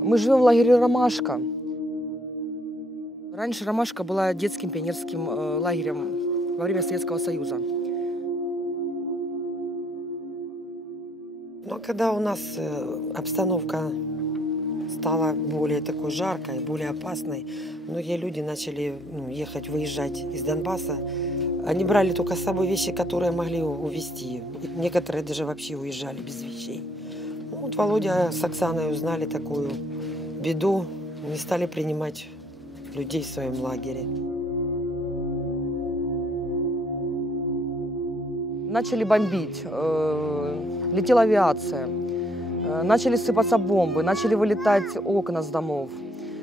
Мы живем в лагере «Ромашка». Раньше «Ромашка» была детским пионерским лагерем во время Советского Союза. Но когда у нас обстановка стала более такой жаркой, более опасной, многие люди начали ехать, выезжать из Донбасса. Они брали только с собой вещи, которые могли увезти. Некоторые даже вообще уезжали без вещей. Ну, вот Володя с Оксаной узнали такую беду, не стали принимать людей в своем лагере. Начали бомбить, летела авиация, начали сыпаться бомбы, начали вылетать окна с домов.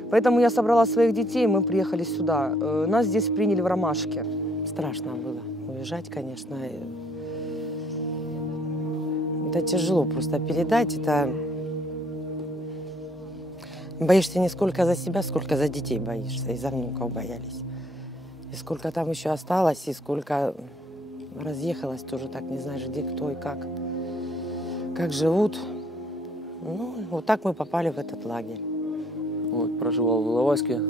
Поэтому я собрала своих детей, и мы приехали сюда. Нас здесь приняли в «Ромашке». Страшно было уезжать, конечно. Это тяжело просто передать. Это боишься не сколько за себя, сколько за детей боишься. И за внуков боялись. И сколько там еще осталось, и сколько разъехалось, тоже так не знаешь, где кто и как живут. Ну, вот так мы попали в этот лагерь. Вот, проживал в Иловайске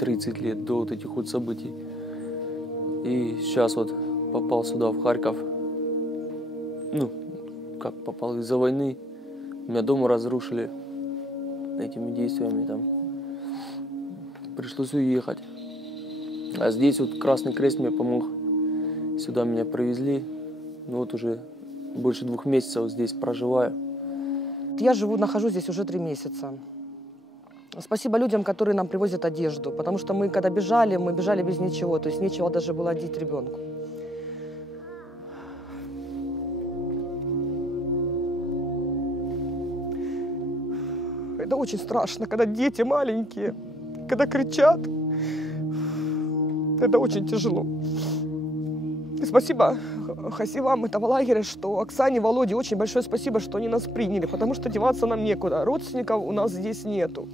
30 лет до вот этих вот событий. И сейчас вот попал сюда, в Харьков. Ну, как попал из-за войны. У меня дома разрушили этими действиями там. Пришлось уехать. А здесь вот Красный Крест мне помог. Сюда меня привезли. Ну вот уже больше 2 месяцев здесь проживаю. Я нахожусь здесь уже 3 месяца. Спасибо людям, которые нам привозят одежду, потому что мы, когда бежали, мы бежали без ничего, то есть нечего даже было одеть ребенку. Это очень страшно, когда дети маленькие, когда кричат. Это очень тяжело. И спасибо хозяевам этого лагеря, что Оксане, Володе очень большое спасибо, что они нас приняли, потому что деваться нам некуда. Родственников у нас здесь нету.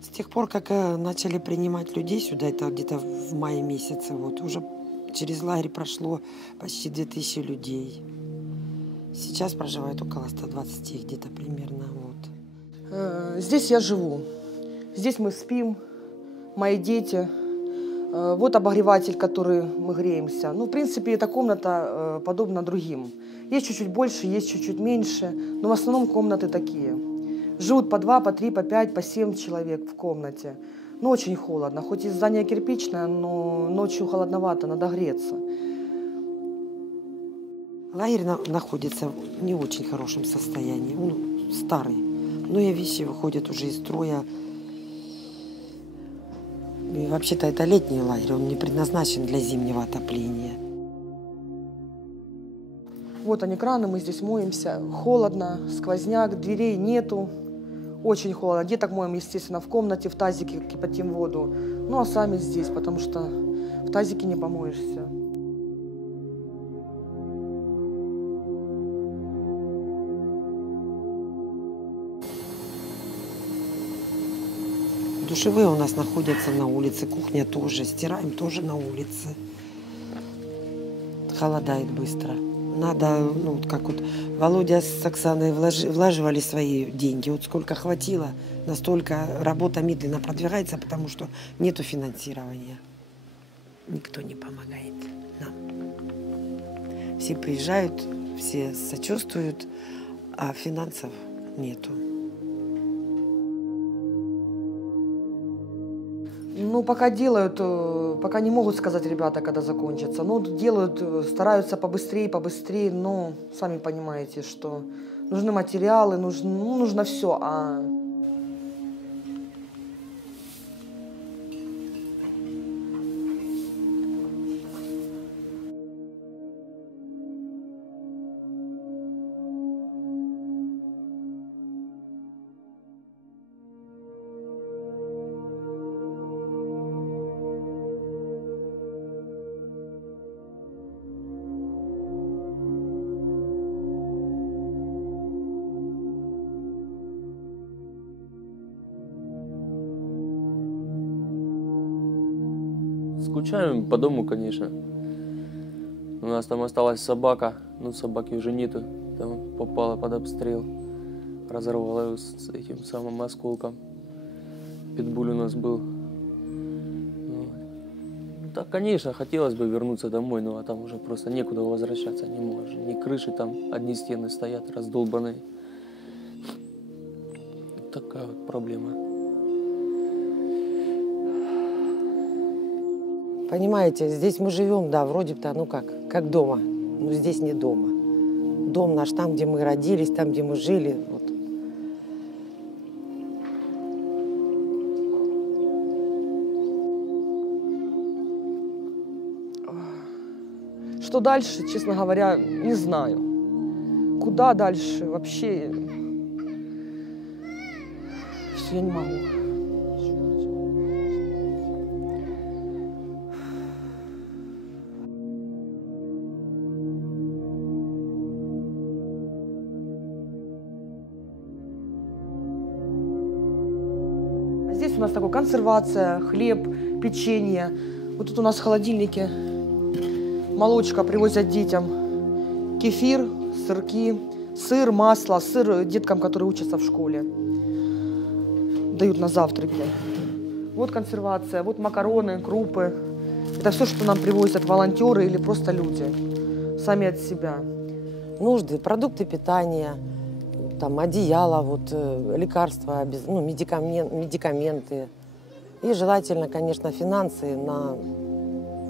С тех пор, как начали принимать людей сюда, это где-то в мае месяце, вот уже через лагерь прошло почти 2000 людей. Сейчас проживает около 120 где-то примерно. Вот. Здесь я живу. Здесь мы спим, мои дети. Вот обогреватель, который мы греемся. Ну, в принципе, эта комната подобна другим. Есть чуть-чуть больше, есть чуть-чуть меньше, но в основном комнаты такие. Живут по 2, по 3, по 5, по 7 человек в комнате. Но очень холодно. Хоть и здание кирпичное, но ночью холодновато, надо греться. Лагерь находится в не очень хорошем состоянии. Он старый. Многие вещи выходят уже из строя. И вообще-то это летний лагерь, он не предназначен для зимнего отопления. Вот они краны, мы здесь моемся. Холодно, сквозняк, дверей нету. Очень холодно. Деток моем, естественно, в комнате, в тазике кипятим воду. Ну, а сами здесь, потому что в тазике не помоешься. Душевые у нас находятся на улице, кухня тоже, стираем тоже на улице. Холодает быстро. Надо, ну, вот как вот Володя с Оксаной влаживали свои деньги. Вот сколько хватило, настолько работа медленно продвигается, потому что нету финансирования. Никто не помогает нам. Все приезжают, все сочувствуют, а финансов нету. Ну, пока делают, пока не могут сказать ребята, когда закончится. Ну, делают, стараются побыстрее, но сами понимаете, что нужны материалы, нужно все. Скучаем по дому, конечно. У нас там осталась собака, ну собаки уже нету, там попала под обстрел, разорвала ее с этим самым осколком. Питбуль у нас был. Ну, так, конечно, хотелось бы вернуться домой, но там уже просто некуда возвращаться, не можешь. Ни крыши, там одни стены стоят раздолбанные. Такая вот проблема. Понимаете, здесь мы живем, да, вроде-то, ну как дома, но здесь не дома. Дом наш там, где мы родились, там, где мы жили. Вот. Что дальше, честно говоря, не знаю. Куда дальше вообще? Все, я не могу. Здесь у нас такая консервация, хлеб, печенье. Вот тут у нас в холодильнике молочко привозят детям. Кефир, сырки, сыр, масло, сыр деткам, которые учатся в школе. Дают на завтраки. Вот консервация, вот макароны, крупы. Это все, что нам привозят волонтеры или просто люди. Сами от себя. Нужды, продукты питания, там, одеяло, вот, лекарства, ну, медикаменты. И желательно, конечно, финансы на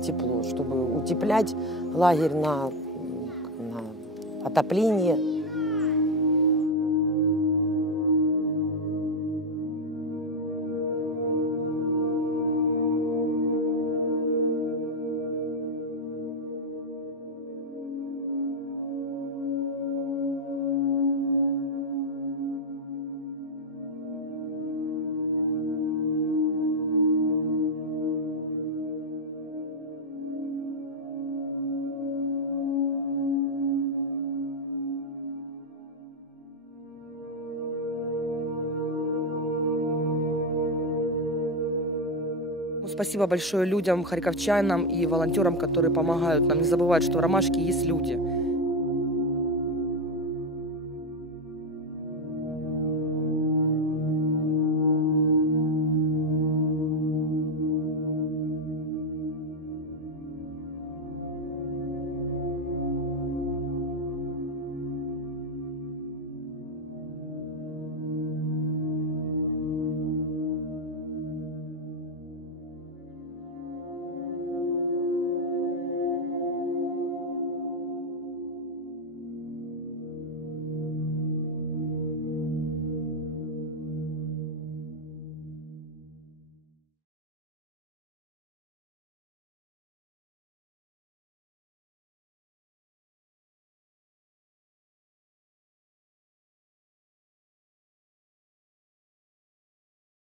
тепло, чтобы утеплять лагерь, на отопление. Спасибо большое людям, харьковчанам и волонтерам, которые помогают нам. Не забывать, что в Ромашке есть люди.